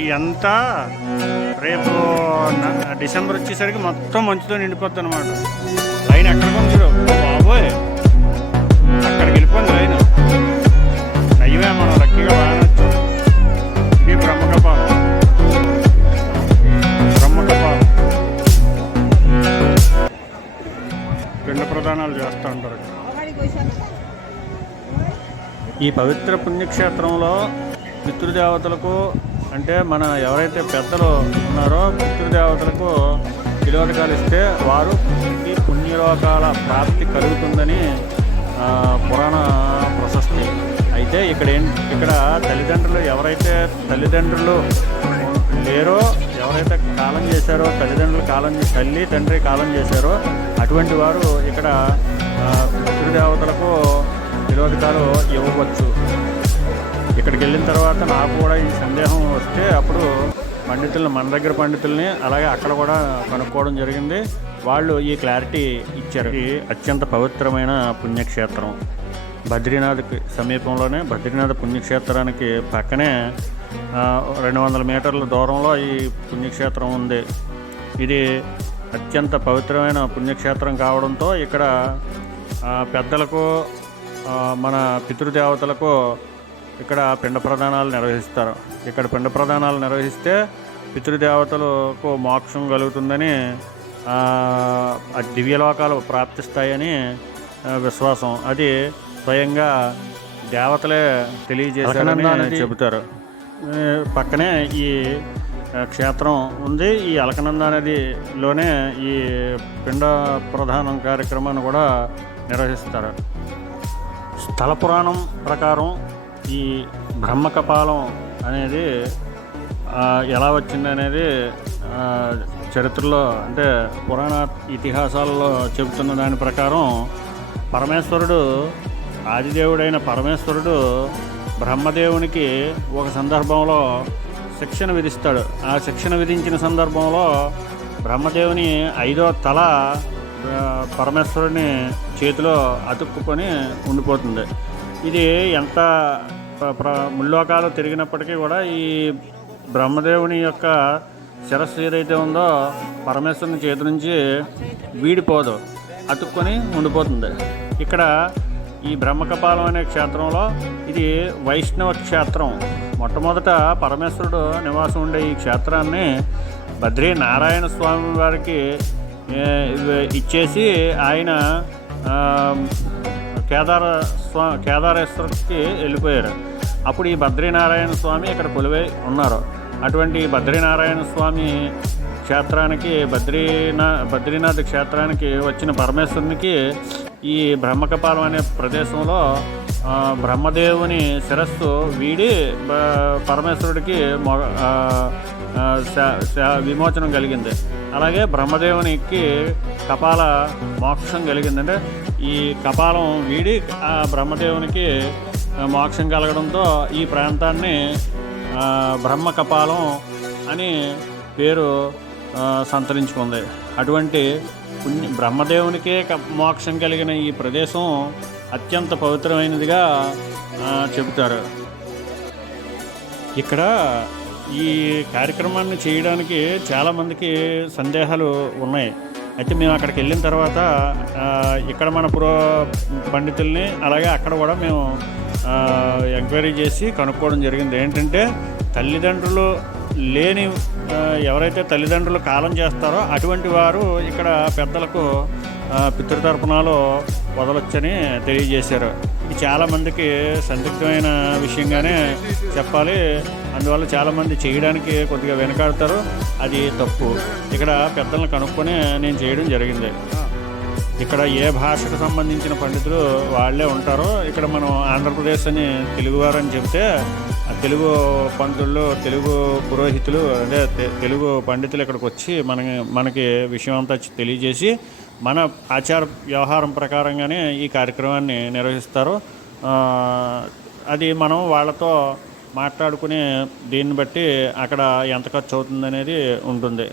ఇదంతా రేపు డిసెంబర్ వచ్చేసరికి మొత్తం మంచుతో నిండిపోద్ది అనమాట లైన్ ఎక్కడికి ఉంది బాబోయ్! అక్కడికి వెళ్ళిపోయింది లైన్ నయ్యమే మనం లక్కీగా బాగానే వచ్చాం ఇది బ్రహ్మకపాలం. బ్రహ్మకపాలం. పిండ ప్రదానాలు చేస్తూ ఉంటారు. ఈ పవిత్ర పుణ్యక్షేత్రంలో పితృదేవతలకు అంటే మన ఎవరైతే పెద్దలు ఉన్నారో పితృదేవతలకు తిలోదకాలు ఇస్తే వారు పుణ్యలోకాల ప్రాప్తి కలుగుతుందని పురాణ ప్రశస్తి. అయితే ఇక్కడ ఇక్కడ తల్లిదండ్రులు ఎవరైతే తల్లిదండ్రులు లేరో ఎవరైతే కాలం చేశారో తల్లిదండ్రులు కాలం తల్లి తండ్రి కాలం చేశారో అటువంటి వారు ఇక్కడ పితృదేవతలకు నిరోధకాలు ఇవ్వవచ్చు. ఇక్కడికి వెళ్ళిన తర్వాత నాకు కూడా ఈ సందేహం వస్తే అప్పుడు పండితులను మన దగ్గర పండితుల్ని అలాగే అక్కడ కూడా కనుక్కోవడం జరిగింది. వాళ్ళు ఈ క్లారిటీ ఇచ్చారు. ఇది అత్యంత పవిత్రమైన పుణ్యక్షేత్రం. బద్రీనాథ్కి సమీపంలోనే బద్రీనాథ్ పుణ్యక్షేత్రానికి పక్కనే రెండు వందల మీటర్ల దూరంలో ఈ పుణ్యక్షేత్రం ఉంది. ఇది అత్యంత పవిత్రమైన పుణ్యక్షేత్రం కావడంతో ఇక్కడ పెద్దలకు మన పితృదేవతలకు ఇక్కడ పిండ ప్రదానాలు నిర్వహిస్తారు. ఇక్కడ పిండ ప్రదానాలు నిర్వహిస్తే పితృదేవతలకు మోక్షం కలుగుతుందని దివ్యలోకాలు ప్రాప్తిస్తాయని విశ్వాసం. అది స్వయంగా దేవతలే తెలియజేశారని చెబుతారు. పక్కనే ఈ క్షేత్రం ఉంది. ఈ అలకనంద నదిలోనే ఈ పిండ ప్రధానం కార్యక్రమాన్ని కూడా నిర్వహిస్తారు. స్థల పురాణం ప్రకారం ఈ బ్రహ్మకపాలం అనేది ఎలా వచ్చింది అనేది చరిత్రలో అంటే పురాణ ఇతిహాసాలలో చెబుతున్న దాని ప్రకారం పరమేశ్వరుడు ఆదిదేవుడైన పరమేశ్వరుడు బ్రహ్మదేవునికి ఒక సందర్భంలో శిక్షణ విధిస్తాడు. ఆ శిక్షణ విధించిన సందర్భంలో బ్రహ్మదేవుని ఐదో తల పరమేశ్వరుని చేతిలో అతుక్కుకొని ఉండిపోతుంది. ఇది ఎంత ముల్లోకాలు తిరిగినప్పటికీ కూడా ఈ బ్రహ్మదేవుని యొక్క శిరస్సు ఏదైతే ఉందో పరమేశ్వరుని చేతి నుంచి వీడిపోదు అతుక్కొని ఉండిపోతుంది. ఇక్కడ ఈ బ్రహ్మకపాలం అనే క్షేత్రంలో ఇది వైష్ణవ క్షేత్రం. మొట్టమొదట పరమేశ్వరుడు నివాసం ఉండే ఈ క్షేత్రాన్ని బద్రీ నారాయణ స్వామి వారికి ఇచ్చేసి ఆయన కేదార స్వా కేదారేశ్వరికి వెళ్ళిపోయారు. అప్పుడు ఈ బద్రీనారాయణ స్వామి ఇక్కడ కొలువై ఉన్నారు. అటువంటి బద్రీనారాయణ స్వామి క్షేత్రానికి బద్రీనా బద్రీనాథ్ క్షేత్రానికి వచ్చిన పరమేశ్వరునికి ఈ బ్రహ్మకపాలం అనే ప్రదేశంలో బ్రహ్మదేవుని శిరస్సు వీడి పరమేశ్వరుడికి శ- విమోచనం కలిగింది. అలాగే బ్రహ్మదేవునికి కపాల మోక్షం కలిగింది అంటే ఈ కపాలం వీడి బ్రహ్మదేవునికి మోక్షం కలగడంతో ఈ ప్రాంతాన్ని బ్రహ్మ కపాలం అని పేరు సంతరించుకుంది. అటువంటి పుణ్య బ్రహ్మదేవునికే మోక్షం కలిగిన ఈ ప్రదేశం అత్యంత పవిత్రమైనదిగా చెబుతారు. ఇక్కడ ఈ కార్యక్రమాన్ని చేయడానికి చాలామందికి సందేహాలు ఉన్నాయి. అయితే మేము అక్కడికి వెళ్ళిన తర్వాత ఇక్కడ మన పురో పండితుల్ని అలాగే అక్కడ కూడా మేము ఎంక్వైరీ చేసి కనుక్కోవడం జరిగింది. ఏంటంటే తల్లిదండ్రులు లేని ఎవరైతే తల్లిదండ్రులు కాలం చేస్తారో అటువంటి వారు ఇక్కడ పెద్దలకు పితృతర్పణాలు వదలొచ్చని తెలియజేశారు. ఇది చాలామందికి సందిగ్ధమైన విషయంగానే చెప్పాలి. అందువల్ల చాలామంది చేయడానికి కొద్దిగా వెనకాడతారు. అది తప్పు. ఇక్కడ పెద్దలను కనుక్కొని నేను చేయడం జరిగింది. ఇక్కడ ఏ భాషకు సంబంధించిన పండితులు వాళ్ళే ఉంటారో ఇక్కడ మనం ఆంధ్రప్రదేశ్ అని తెలుగువారు అని చెప్తే తెలుగు పండితులు తెలుగు పురోహితులు అంటే తెలుగు పండితులు ఇక్కడికి వచ్చి మన మనకి విషయం అంతా తెలియజేసి మన ఆచార వ్యవహారం ప్రకారంగానే ఈ కార్యక్రమాన్ని నిర్వహిస్తారు. అది మనం వాళ్ళతో మాట్లాడుకునే దీన్ని బట్టి అక్కడ ఎంత ఖర్చు అవుతుంది అనేది ఉంటుంది.